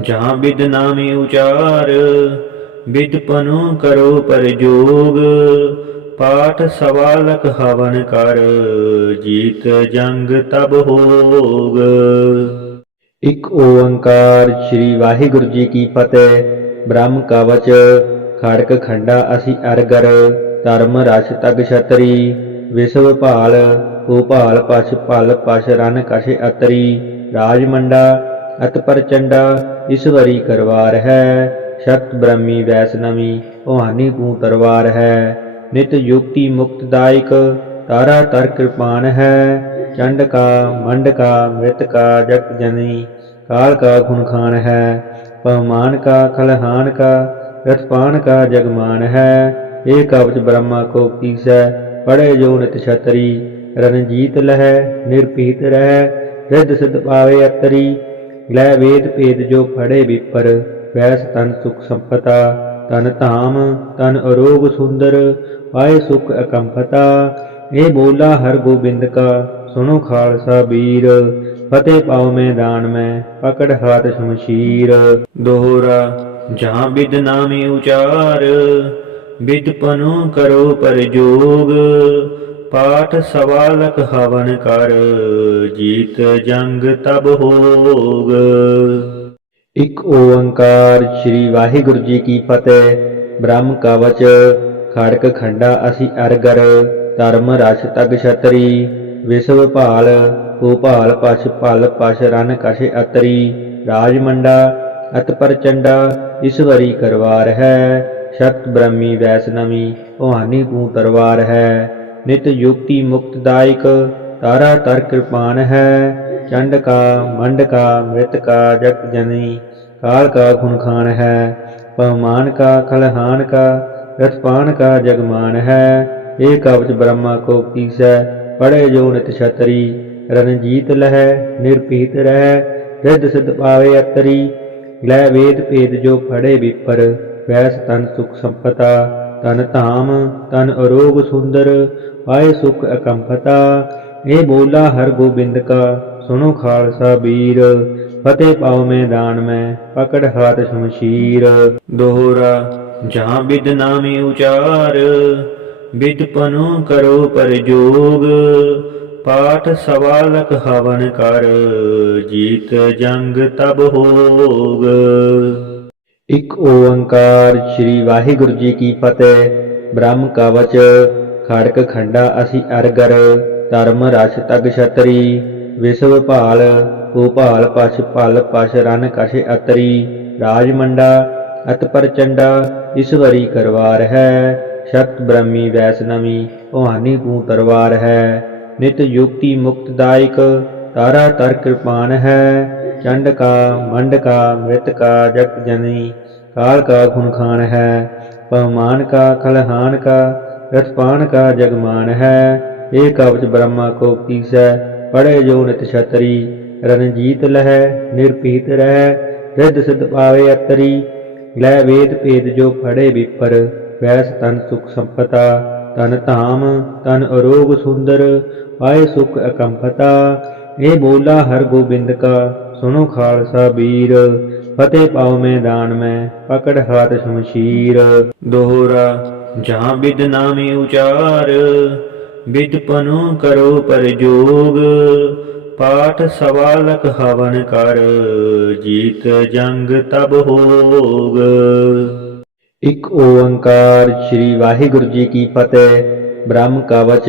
जहाँ बिद नामे उचार बिद पनु करो पर जोग पाठ सवालक हवन कर जीत जंग तब होग। एक ओंकार श्री वाहिगुरु जी की फतेह। ब्रह्म कवच खड़क खंडा असी अरगर धर्म रस तग छतरी विश्व भाल भूपाल पछ भल पछ रन कछ अतरी राज मंडा अत प्रचंडा ईश्वरी करवार है शत ब्रह्मी वैष्णवी भवानी कू तरवार है नित युक्ति मुक्तदायक तारा तर कृपान है चंड का मंड का मृत का जग जनी काल का खुनखान है पवमान का खलहान का रथपान का जगमान है एक कवच ब्रह्मा को कीसै पढ़े जो नित छतरी रणजीत लहै निर्भीत रह रिद्ध सिद्ध पावे अतरी लै वेद भेद जो फड़े विपर वैस तन सुख संपता तन धाम तन अरोग सुंदर पाए सुख अकंपता ये बोला हर गोबिंद का सुनो खालसा बीर फतेह पाओ मैदान में पकड़ हाथ शमशीर दोहरा जहाँ बिद नामे उचार बिद पनु करो पर जोग पाठ सवालक हवन कर जीत जंग तब होग। एक ओंकार श्री वाहिगुरु जी की फतेह। ब्रह्म कवच खड़क खंडा असी अरगर धर्म रस तग छतरी विश्व भाल भूपाल पछ भल पछ रन कछ अतरी राज मंडा अत प्रचंडा ईश्वरी करवार है शत ब्रह्मी वैष्णवी भवानी कू तरवार है नित युक्ति मुक्तदायक तारा तर कृपान है चंड का मंड का मृत का जग जनी काल का खुनखान है पवमान का खलहान का रथपान का जगमान है। ये कवच ब्रह्मा को कीसै, पढ़े जो नित छतरी। रणजीत लह निर्भीत रह, रिद्ध सिद्ध पावे अतरी। लह वेद भेद जो पढ़े विपर, वैस तन सुख संपता। तन धाम तन अरोग सुंदर, पाए सुख अकंपता। ये बोला हर गोबिंद का, सुनो खालसा वीर। फतेह पाओ मैदान में, पकड़ हाथ शमशीर। दोहरा जहाँ बिद नामी उचार, बिद पनु करो पर जोग। पाठ सवालक हवन कर, जीत जंग तब होग। ਇੱਕ ਓੰਕਾਰ ਸ੍ਰੀ ਵਾਹਿਗੁਰੂ ਜੀ ਕੀ ਫਤਿਹ। ਬ੍ਰਹਮ ਕਵਚ ਖੜਕ ਖੰਡਾ ਅਸੀਂ ਅਰਗਰ, ਧਰਮ ਰਸ ਤਗ ਛਤਰੀ। ਵਿਸ਼ਵ ਭਾਲ ਭੂਪਾਲ ਪਛ ਭਲ ਪਛ ਰਨ ਕਛ ਅਤਰੀ। ਰਾਜਮੰਡਾ ਅਤ ਪ੍ਰਚੰਡਾ, ਈਸ਼ਵਰੀ ਕਰਵਾਰ ਹੈ। ਸ਼ਕਤ ਬ੍ਰਹਮੀ ਵੈਸ਼ਨਵੀ, ਭਵਾਨੀ ਤੂੰ ਤਰਵਾਰ ਹੈ। ਨਿਤ ਯੁਕਤੀ ਮੁਕਤਦਾਇਕ, ਤਾਰਾ तर कृपान है। चंड का मंड का मृत का जगत जननी, काल का खूनखान है। पवमान का खलहान का, रथपान का जगमान है। ये कवच ब्रह्मा को कीसै, पढ़े जो नित छतरी। रणजीत लह निर्भीत रह, रिद्ध सिद्ध पावे अतरी। लह वेद भेद जो पढ़े विपर, वैस तन सुख संपता। तन धाम तन अरोग सुंदर, पाए सुख अकंपता। ये बोला हर गोबिंद का, सुनो खालसा वीर। फतेह पाओ मैदान में, पकड़ हाथ शमशीर। दोहरा जहाँ बिद नामी उचार, बिद पनु करो पर जोग। पाठ सवालक हवन कर, जीत जंग तब होग। ਇੱਕ ਓੰਕਾਰ ਸ੍ਰੀ ਵਾਹਿਗੁਰੂ ਜੀ ਕੀ ਫਤਿਹ। ਬ੍ਰਹਮ ਕਵਚ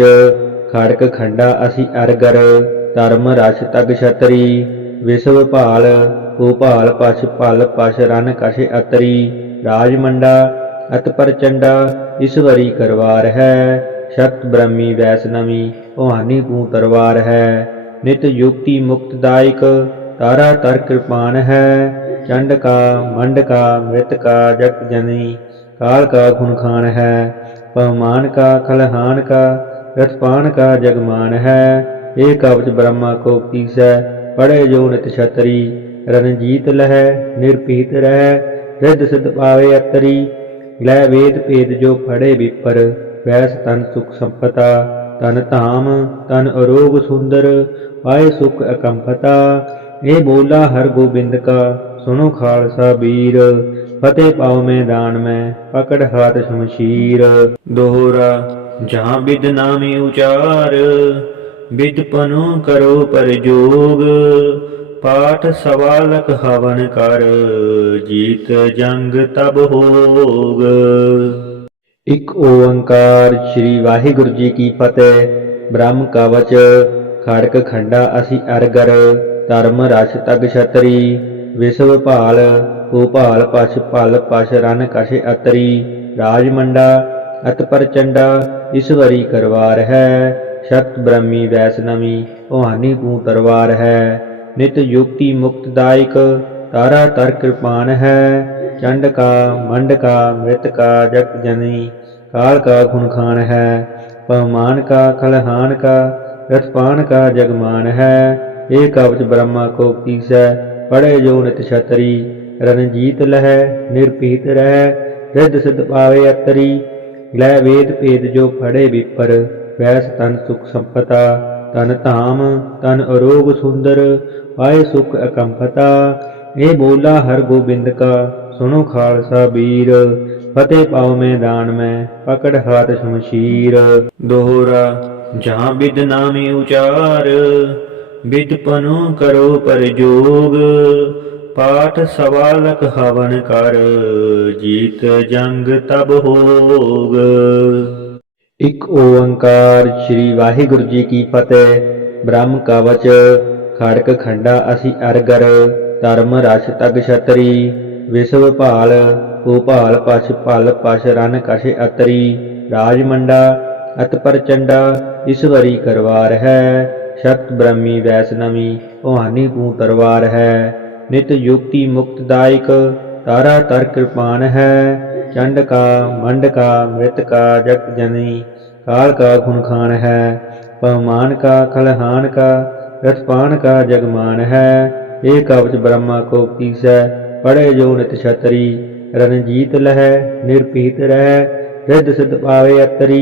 ਖੜਕ ਖੰਡਾ ਅਸੀਂ ਅਰਗਰ, ਧਰਮ ਰਸ ਤਗ ਛਤਰੀ। ਵਿਸ਼ਵ ਭਾਲ ਭੂਪਾਲ ਪਛ ਭਲ ਪਛ ਰਨ ਕਛ ਅਤਰੀ। ਰਾਜਮੰਡਾ ਅਤ ਪ੍ਰਚੰਡਾ, ਈਸ਼ਵਰੀ ਕਰਵਾਰ ਹੈ। ਸ਼ਕਤ ਬ੍ਰਹਮੀ ਵੈਸ਼ਨਵੀ, ਭਵਾਨੀ ਤੂੰ ਤਰਵਾਰ ਹੈ। ਨਿਤ ਯੁਕਤੀ ਮੁਕਤਦਾਇਕ, तारा तर कृपान है। चंड का मंड का मृत का जगत जननी, काल का खूनखान है। पवमान का खलहान का, रथपान का जगमान है। ये कवच ब्रह्मा को कीसै, पढ़े जो नित छतरी। रणजीत लह निर्भीत रह, रिद्ध सिद्ध पावे अतरी। लह वेद भेद जो पढ़े विपर, वैस तन सुख संपता। तन धाम तन अरोग सुंदर, पाए सुख अकंपता। ये बोला हर गोबिंद का, सुनो खालसा वीर। फतेह पाओ मैदान में, पकड़ हाथ शमशीर। दोहरा जहाँ बिद नामी उचार, बिद पनु करो पर जोग। पाठ सवालक हवन कर, जीत जंग तब होग। ਇੱਕ ਓੰਕਾਰ ਸ੍ਰੀ ਵਾਹਿਗੁਰੂ ਜੀ ਕੀ ਫਤਿਹ। ਬ੍ਰਹਮ ਕਵਚ ਖੜਕ ਖੰਡਾ ਅਸੀਂ ਅਰਗਰ, ਧਰਮ ਰਸ ਤਗ ਛਤਰੀ। ਵਿਸ਼ਵ ਭਾਲ ਭੂਪਾਲ ਪਛ ਭਲ ਪਛ ਰਨ ਕਛ ਅਤਰੀ। ਰਾਜਮੰਡਾ ਅਤ ਪ੍ਰਚੰਡਾ, ਈਸ਼ਵਰੀ ਕਰਵਾਰ ਹੈ। ਸ਼ਕਤ ਬ੍ਰਹਮੀ ਵੈਸ਼ਨਵੀ, ਭਵਾਨੀ ਤੂੰ ਤਰਵਾਰ ਹੈ। ਨਿਤ ਯੁਕਤੀ ਮੁਕਤਦਾਇਕ, तारा तर कृपान है। चंड का मंड का मृत का जगत जननी, काल का खूनखान है। पवमान का खलहान का, रथपान का जगमान है। ये कवच ब्रह्मा को कीसै, पढ़े जो नित छतरी। रणजीत लह निर्भीत रह, रिद्ध सिद्ध पावे अतरी। लह वेद भेद जो पढ़े विपर, वैस तन सुख संपता। तन धाम तन अरोग सुंदर, पाए सुख अकंपता। ये बोला हर गोबिंद का, सुनो खालसा वीर। फतेह पाओ मैदान में, पकड़ हाथ शमशीर। दोहरा जहाँ बिद नामी उचार, बिद पनु करो पर जोग। पाठ सवालक हवन कर, जीत जंग तब होग। ਇੱਕ ਓੰਕਾਰ ਸ੍ਰੀ ਵਾਹਿਗੁਰੂ ਜੀ ਕੀ ਫਤਿਹ। ਬ੍ਰਹਮ ਕਵਚ ਖੜਕ ਖੰਡਾ ਅਸੀਂ ਅਰਗਰ, ਧਰਮ ਰਸ ਤਗ ਛਤਰੀ। ਵਿਸ਼ਵ ਭਾਲ ਭੂਪਾਲ ਪਛ ਭਲ ਪਛ ਰਨ ਕਛ ਅਤਰੀ। ਰਾਜਮੰਡਾ ਅਤ ਪ੍ਰਚੰਡਾ, ਈਸ਼ਵਰੀ ਕਰਵਾਰ ਹੈ। ਸ਼ਕਤ ਬ੍ਰਹਮੀ ਵੈਸ਼ਨਵੀ, ਭਵਾਨੀ ਤੂੰ ਤਰਵਾਰ ਹੈ। ਨਿਤ ਯੁਕਤੀ ਮੁਕਤਦਾਇਕ, ਤਾਰਾ ਤਰ ਕਿਰਪਾਨ ਹੈ। ਚੰਡ ਕਾ ਮੰਡ ਕਾ ਮ੍ਰਿਤ ਕਾ ਜਗਤ ਜਨੀ, ਕਾਲ ਕਾ ਖੁਨ ਖਾਨ ਹੈ। पवमान का खलहान का रथपान का जगमान है। एक कवच ब्रह्मा को पीसै, पढ़े जो नित छतरी। रणजीत लह निरपीत रह, रिद्ध सिद्ध पावे अतरी।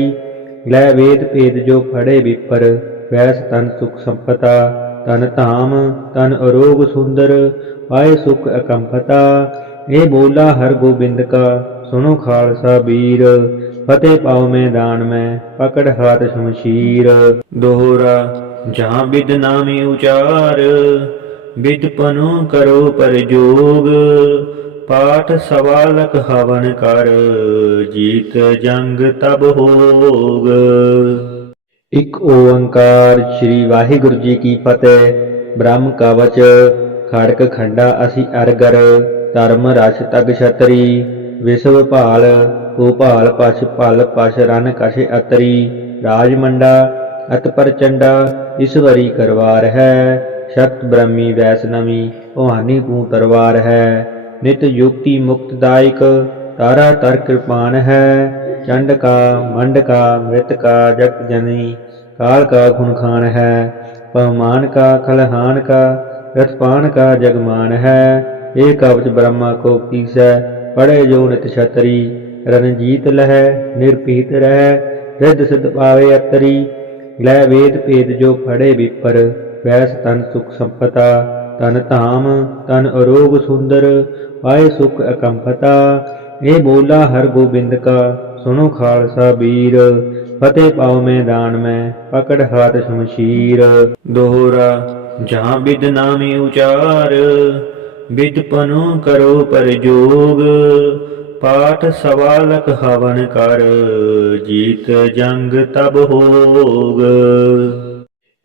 लै वेद भेद जो फड़े विपर, वैस तन सुख संपता। तन धाम तन अरोग सुंदर, पाए सुख अकंपता। ये बोला हर गोबिंद का, सुनो खालसा वीर। फतेह पाओ मैदान में, पकड़ हाथ शमशीर। दोहरा जहाँ विद नामी उचार, विद पनु करो पर जोग। पाठ सवालक हवन कर, जीत जंग तब होग। एक ओंकार श्री वाहिगुरु जी की फतेह। ब्रह्म कवच खड़क खंडा असी अरगर, धर्म रस तग छतरी। विश्व भाल भूपाल पश पल पश रन कश अतरी। राजमंडा अत प्रचंडा, ईश्वरी करवार है। शक्त ब्रह्मी वैष्णवी, भवानी तू तरवार है। नित युक्ति मुक्तदायक, तारा तर कृपान है। चंड का मंड का मृत का जगत जनी, काल का खुन खान है। पवमान का खलहान का रथपान का जगमान है। एक कवच ब्रह्मा को पीसै, पढ़े जो नित छतरी। रणजीत लह निरपीत रह, रिद्ध सिद्ध पावे अतरी। लै वेद भेद जो फड़े विपर, वैस तन सुख संपता। तन धाम तन अरोग सुंदर, पाए सुख अकंपता। ये बोला हर गोबिंद का, सुनो खालसा वीर। फतेह पाओ मैदान में, पकड़ हाथ शमशीर। दोहरा जहाँ विद नामी उचार, विद पनु करो पर जोग। पाठ सवालक हवन कर, जीत जंग तब होग।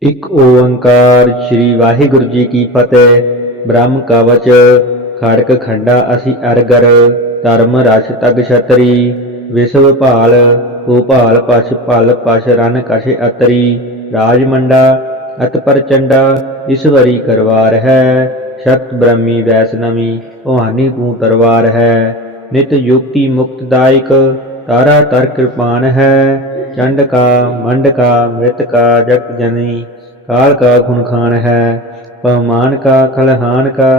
एक ओंकार श्री वाहिगुरु जी की फतेह। ब्रह्म कवच खड़क खंडा असी अरगर, धर्म रस तग छतरी। विश्व भाल भूपाल पश पल पश रन कश अतरी। राजमंडा अत प्रचंडा, ईश्वरी करवार है। शक्त ब्रह्मी वैष्णवी, भवानी तू तरवार है। नित युक्ति मुक्तदायक, तारा तर कृपान है। चंड का मंड का मृत का जगत जनी, काल का खुन खान है। पवमान का खलहान का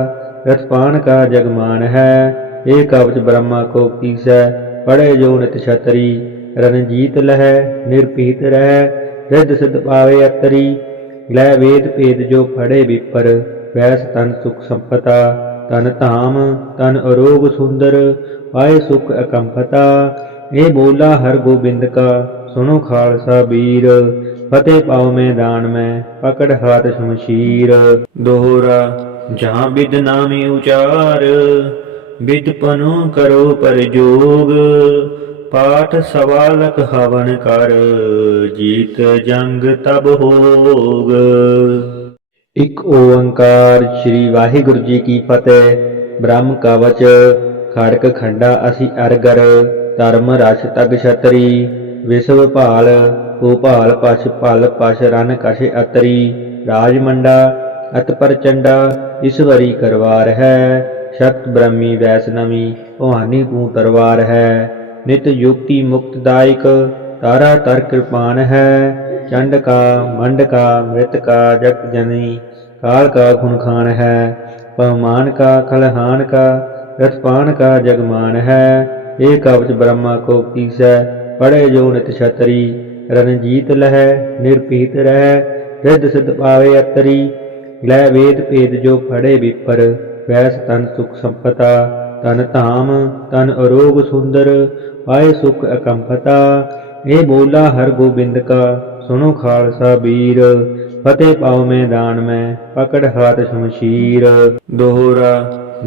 रथपान का जगमान है। एक कवच ब्रह्मा को पीसै, पढ़े जो नित छतरी। रणजीत लह निरपीत रह, रिद्ध सिद्ध पावे अतरी। लै वेद भेद जो फड़े विपर, वैस तन सुख संपता। तन धाम तन अरोग सुंदर, पाए सुख अकंपता। ये बोला हर गोबिंद का, सुनो खालसा वीर। फतेह पाओ मैदान में, पकड़ हाथ शमशीर। दोहरा जहाँ विद नामी उचार, विद पनु करो पर जोग। पाठ सवालक हवन कर, जीत जंग तब होग। एक ओंकार श्री वाहिगुरु जी की फतेह। ब्रह्म कवच खड़क खंडा असी अरगर, धर्म रस तग छतरी। विश्व भाल भूपाल पश पल पश रन कश अतरी। राजमंडा अत प्रचंडा, ईश्वरी करवार है। शक्त ब्रह्मी वैष्णवी, भवानी तू तरवार है। नित युक्ति मुक्तदायक, तारा तर कृपान है। चंड का मंड का मृत का जगत जनी, काल का खुन खान है। पवमान का खलहान का रथपान का जगमान है। एक कवच ब्रह्मा को पीसै, पढ़े जो नित छतरी। रणजीत लह निरपीत रह, रिद्ध सिद्ध पावे अतरी। लै वेद भेद जो फड़े विपर, वैस तन सुख संपता। तन धाम तन अरोग सुंदर, पाए सुख अकंपता। ये बोला हर गोबिंद का, सुनो खालसा वीर। फतेह पाओ मैदान में, पकड़ हाथ शमशीर। दोहरा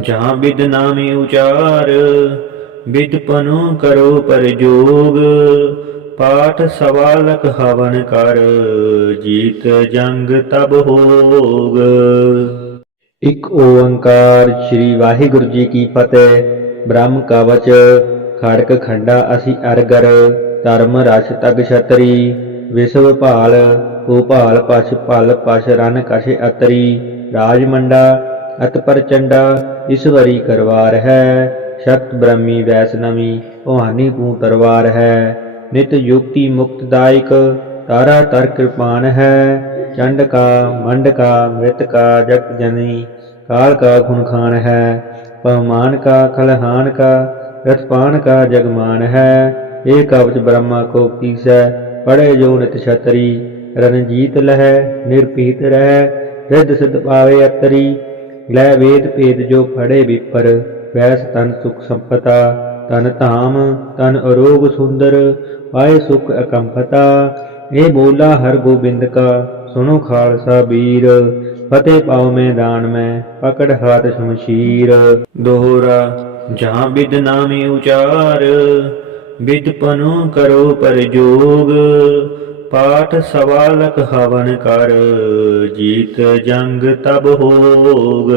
जहाँ विद नामी उचार, विद पनु करो पर जोग। पाठ सवालक हवन कर, जीत जंग तब होग। एक ओंकार श्री वाहिगुरु जी की फतेह। ब्रह्म कवच खड़क खंडा असी अरगर, धर्म रस तग छतरी। विश्व भाल भूपाल पश पल पश रन कश अतरी। राजमंडा अत प्रचंडा, ईश्वरी करवार है। शक्त ब्रह्मी वैष्णवी भवानी तू तरवार है। नित युक्ति मुक्तदायक तारा तर कृपान है। चंड का मंड का मृत का जगत जननी काल का खुनखान है। पवमान का खलहान का रथपान का जगमान है। एक कवच ब्रह्मा को पीसै पढ़े जो नित छतरी। रणजीत लह निर्भीत रह रिद्ध सिद्ध पावे अतरी। लै वेद भेद जो पढ़े विपर वैस तन सुख संपता। तन धाम तन अरोग सुंदर पाए सुख अकंपता। ये बोला हर गोबिंद का सुनो खालसा वीर। फतेह पाओ मैदान में पकड़ हाथ शमशीर। दोहरा जहाँ विद नामी उचार विद पनु करो पर जोग। पाठ सवालक हवन कर जीत जंग तब होग।